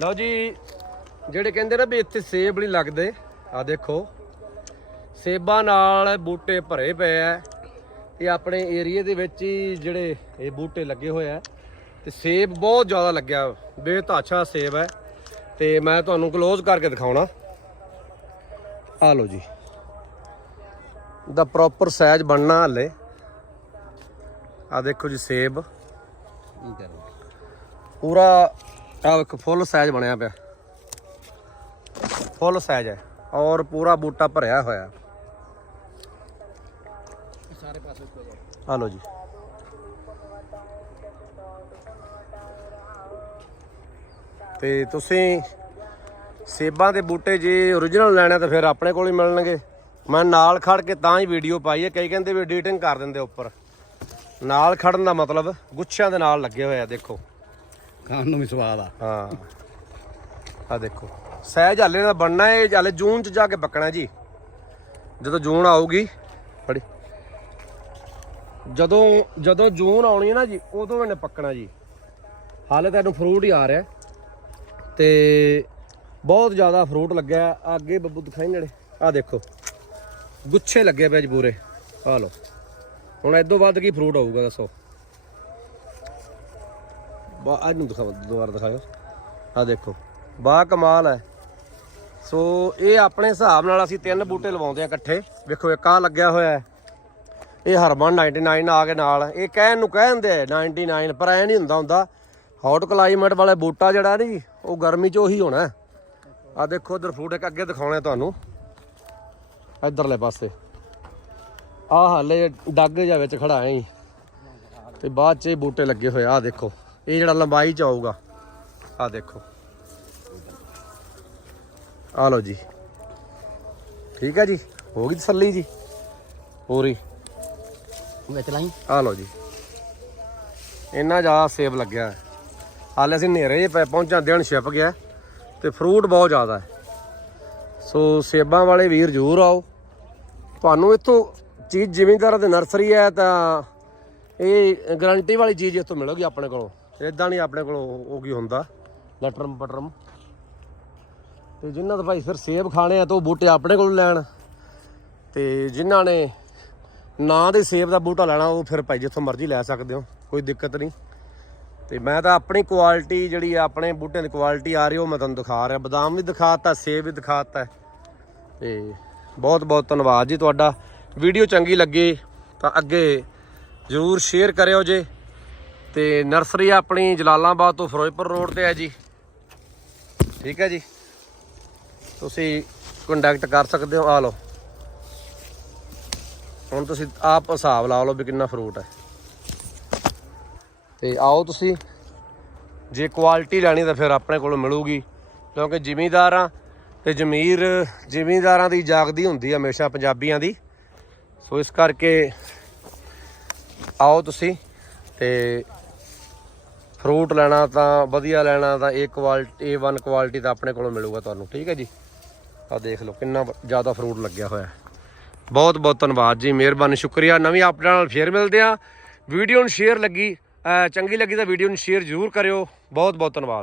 ਲਓ ਜੀ, ਜਿਹੜੇ ਕਹਿੰਦੇ ਨਾ ਵੀ ਇੱਥੇ ਸੇਬ ਨਹੀਂ ਲੱਗਦੇ ਆ ਦੇਖੋ। ਸੇਬਾਂ ਨਾਲ ਬੂਟੇ ਭਰੇ ਪਏ ਆ। ਇਹ ਆਪਣੇ ਏਰੀਏ ਦੇ ਵਿੱਚ ਹੀ ਜਿਹੜੇ ਇਹ ਬੂਟੇ ਲੱਗੇ ਹੋਏ ਆ। ਤੇ ਸੇਬ ਬਹੁਤ ਜ਼ਿਆਦਾ ਲੱਗਿਆ ਬੇਤਾਛਾ ਸੇਬ ਹੈ। ਤੇ ਮੈਂ ਤੁਹਾਨੂੰ ক্লোਜ਼ ਕਰਕੇ ਦਿਖਾਉਣਾ। ਆ ਲਓ ਜੀ। ਦਾ ਪ੍ਰੋਪਰ ਸਾਈਜ਼ ਬਣਨਾ ਹਲੇ। ਆ ਦੇਖੋ ਜੀ ਸੇਬ। ਪੂਰਾ ਆ ਇੱਕ ਫੁੱਲ ਸਾਈਜ਼ ਬਣਿਆ ਪਿਆ। ਫੁੱਲ ਸਾਈਜ਼ ਹੈ ਔਰ ਪੂਰਾ ਬੂਟਾ ਭਰਿਆ ਹੋਇਆ। ਸਾਰੇ ਪਾਸੇ ਆ ਲਓ ਜੀ। ਤੇ ਤੁਸੀਂ ਸੇਬਾਂ ਦੇ ਬੂਟੇ ਜੇ origignal ਲੈਣੇ ਤਾਂ ਫਿਰ ਆਪਣੇ ਕੋਲ ਹੀ ਮਿਲਣਗੇ। ਮੈਂ ਨਾਲ ਖੜ ਕੇ ਤਾਂ ਹੀ ਵੀਡੀਓ ਪਾਈ ਹੈ ਕਈ ਕਹਿੰਦੇ ਵੀ ਐਡੀਟਿੰਗ ਕਰ ਦਿੰਦੇ ਉੱਪਰ। ਨਾਲ ਖੜਨ ਦਾ ਮਤਲਬ ਗੁੱਛਿਆਂ ਦੇ ਨਾਲ ਲੱਗੇ ਹੋਏ ਆ ਦੇਖੋ। ਖਾਣ ਨੂੰ ਵੀ ਸਵਾਦ ਆ। ਹਾਂ। ਆ ਦੇਖੋ। ਸਹਿਜ ਹਾਲੇ ਦਾ ਬਣਨਾ ਹੈ ਹਾਲੇ ਜੂਨ ਚ ਜਾ ਕੇ ਪੱਕਣਾ ਜੀ। ਜਦੋਂ ਜੂਨ ਆਊਗੀ ਬੜੀ ਜਦੋਂ ਜਦੋਂ ਜੂਨ ਆਉਣੀ ਹੈ ਨਾ ਜੀ, ਉਦੋਂ ਇਹਨੇ ਪੱਕਣਾ ਜੀ। ਹਾਲੇ ਤਾਂ ਇਹਨੂੰ ਫਰੂਟ ਹੀ ਆ ਰਿਹਾ। ਤੇ ਬਹੁਤ ਜ਼ਿਆਦਾ ਫਰੂਟ ਲੱਗਿਆ। ਹੈ। ਅੱਗੇ ਬੱਬੂ ਦਿਖਾਈ ਨੇੜੇ ਆ ਦੇਖੋ। ਗੁੱਛੇ ਲੱਗੇ ਪਏ ਜੀ ਪੂਰੇ। ਆ ਲਓ। ਹੁਣ ਇਦੋਂ ਵੱਧ ਕੀ ਫਰੂਟ ਆਊਗਾ, ਦੱਸੋ। ਬਾ ਅੱਜ ਨੂੰ ਦਿਖਾਓ, ਦੁਬਾਰਾ ਦਿਖਾਓ ਆ ਦੇਖੋ, ਬਾ ਕਮਾਲ ਹੈ। ਸੋ ਇਹ ਆਪਣੇ ਹਿਸਾਬ ਨਾਲ ਅਸੀਂ ਤਿੰਨ ਬੂਟੇ ਲਵਾਉਂਦੇ ਆ ਇਕੱਠੇ। ਵੇਖੋ, ਇੱਕ ਆ ਲੱਗਿਆ ਹੋਇਆ ਹੈ। ਇਹ ਹਰਮਨ 99 ਆ ਕੇ ਨਾਲ। ਇਹ ਕਹਿਣ ਨੂੰ ਕਹਿੰਦੇ ਆ 99 ਪਰ ਐ ਨਹੀਂ ਹੁੰਦਾ ਹੁੰਦਾ। ਹੌਟ ਕਲਾਈਮੇਟ ਵਾਲਾ ਬੂਟਾ ਜਿਹੜਾ ਨਹੀਂ ਉਹ ਗਰਮੀ 'ਚ ਉਹੀ ਹੋਣਾ। ਆ ਦੇਖੋ ਉਧਰ ਫਰੂਟ ਇੱਕ ਅੱਗੇ ਦਿਖਾਉਣੇ ਤੁਹਾਨੂੰ। ਇਧਰਲੇ ਪਾਸੇ। ਆ ਹਾਲੇ ਡੱਗ ਜਾ ਵਿੱਚ ਖੜਾ ਹੈ ਤੇ ਬਾਅਦ 'ਚ ਇਹ ਬੂਟੇ ਲੱਗੇ ਹੋਏ ਆ, ਆਹ ਦੇਖੋ। ਇਹ ਜਿਹੜਾ ਲੰਬਾਈ 'ਚ ਆਊਗਾ ਆ ਦੇਖੋ। ਆ ਲਓ ਜੀ। ਠੀਕ ਹੈ ਜੀ? ਹੋ ਗਈ ਤਸੱਲੀ ਜੀ? ਪੂਰੀ। ਵਿੱਚ ਲਾਈ। ਆ ਲਓ ਜੀ। ਇੰਨਾ ਜ਼ਿਆਦਾ ਸੇਬ ਲੱਗਿਆ। ਹਾਲੇ ਅਸੀਂ 'ਚ ਪੈ ਪਹੁੰਚਾਂ ਦਿਨ ਛਿਪ ਗਿਆ। ਤੇ ਫਰੂਟ ਬਹੁਤ ਜ਼ਿਆਦਾ ਹੈ। ਸੋ ਸੇਬਾਂ ਵਾਲੇ ਵੀਰ ਜ਼ਰੂਰ ਆਓ। ਤੁਹਾਨੂੰ ਇੱਥੋਂ ਚੀਜ਼ ਜ਼ਿਮੀਂਦਾਰਾਂ ਦੇ ਨਰਸਰੀ ਹੈ ਤਾਂ ਇਹ ਗਾਰੰਟੀ ਵਾਲੀ ਚੀਜ਼ ਇੱਥੋਂ ਮਿਲੇਗੀ ਆਪਣੇ ਕੋਲੋਂ। ਇਦਾਂ ਨਹੀਂ ਆਪਣੇ ਕੋਲੋਂ ਉਹ ਕੀ ਹੁੰਦਾ? ਲਟਰਮ ਪਟਰਮ ਤੇ ਜਿਨ੍ਹਾਂ ਦਾ ਭਾਈ ਫਿਰ ਸੇਬ ਖਾਣੇ ਆ ਤਾਂ ਉਹ ਬੂਟੇ ਆਪਣੇ ਕੋਲ ਲੈਣ। ਤੇ ਜਿਨ੍ਹਾਂ ਨੇ ਨਾਂ ਦੇ ਸੇਬ ਦਾ ਬੂਟਾ ਲੈਣਾ, ਉਹ ਫਿਰ ਭਾਈ ਜਿੱਥੋਂ ਮਰਜ਼ੀ ਲੈ ਸਕਦੇ ਹੋ, ਕੋਈ ਦਿੱਕਤ ਨਹੀਂ। ਤੇ ਮੈਂ ਤਾਂ ਆਪਣੀ ਕੁਆਲਿਟੀ ਜਿਹੜੀ ਆ, ਆਪਣੇ ਬੂਟਿਆਂ ਦੀ ਕੁਆਲਿਟੀ ਆ ਰਹੀ ਉਹ ਮੈਂ ਤੁਹਾਨੂੰ ਦਿਖਾ ਰਿਹਾ। ਬਦਾਮ ਵੀ ਦਿਖਾਤਾ, ਸੇਬ ਵੀ ਦਿਖਾਤਾ। ਤੇ ਬਹੁਤ ਬਹੁਤ ਧੰਨਵਾਦ ਜੀ ਤੁਹਾਡਾ। ਵੀਡੀਓ ਚੰਗੀ ਲੱਗੇ ਤਾਂ ਅੱਗੇ ਜਰੂਰ ਸ਼ੇਅਰ ਕਰਿਓ ਜੇ। ਤੇ ਨਰਸਰੀ ਆਪਣੀ ਜਲਾਲਾਬਾਦ ਤੋਂ ਫਿਰੋਜ਼ਪੁਰ ਰੋਡ ਤੇ ਹੈ ਜੀ। ਠੀਕ ਹੈ ਜੀ। ਤੁਸੀਂ ਕੰਟੈਕਟ ਕਰ ਸਕਦੇ ਹੋ, ਆ ਲਓ। ਹੁਣ ਤੁਸੀਂ ਆਪ ਹਿਸਾਬ ਲਾ ਲਓ ਵੀ ਕਿੰਨਾ ਫਰੂਟ ਹੈ। ਤੇ ਆਓ ਤੁਸੀਂ। ਜੇ ਕੁਆਲਿਟੀ ਲੈਣੀ ਤਾਂ ਫਿਰ ਆਪਣੇ ਕੋਲ ਮਿਲੂਗੀ, ਕਿਉਂਕਿ ਜ਼ਿਮੀਦਾਰਾਂ ਤੇ ਜ਼ਮੀਰ, ਜ਼ਿਮੀਂਦਾਰਾਂ ਦੀ ਜਾਗਦੀ ਹੁੰਦੀ ਹਮੇਸ਼ਾ ਪੰਜਾਬੀਆਂ ਦੀ। ਸੋ ਇਸ ਕਰਕੇ ਆਓ ਤੁਸੀਂ ਤੇ ਫਰੂਟ ਲੈਣਾ ਤਾਂ ਵਧੀਆ ਲੈਣਾ ਤਾਂ ਇਹ ਕੁਆਲਿਟੀ A1 ਕੁਆਲਿਟੀ ਤਾਂ ਆਪਣੇ ਕੋਲੋਂ ਮਿਲੂਗਾ ਤੁਹਾਨੂੰ, ਠੀਕ ਹੈ ਜੀ? ਆ ਦੇਖ ਲਓ ਕਿੰਨਾ ਜ਼ਿਆਦਾ ਫਰੂਟ ਲੱਗਿਆ ਹੋਇਆ ਬਹੁਤ ਬਹੁਤ ਧੰਨਵਾਦ ਜੀ, ਮਿਹਰਬਾਨੀ, ਸ਼ੁਕਰੀਆ। ਨਵੀਂ ਅਪਡੇਟ ਨਾਲ ਫੇਰ ਮਿਲਦੇ ਆ ਵੀਡੀਓ ਨੂੰ ਸ਼ੇਅਰ ਲੱਗੀ ਚੰਗੀ ਲੱਗੀ ਤਾਂ ਵੀਡੀਓ ਨੂੰ ਸ਼ੇਅਰ ਜ਼ਰੂਰ ਕਰਿਓ। ਬਹੁਤ ਬਹੁਤ ਧੰਨਵਾਦ।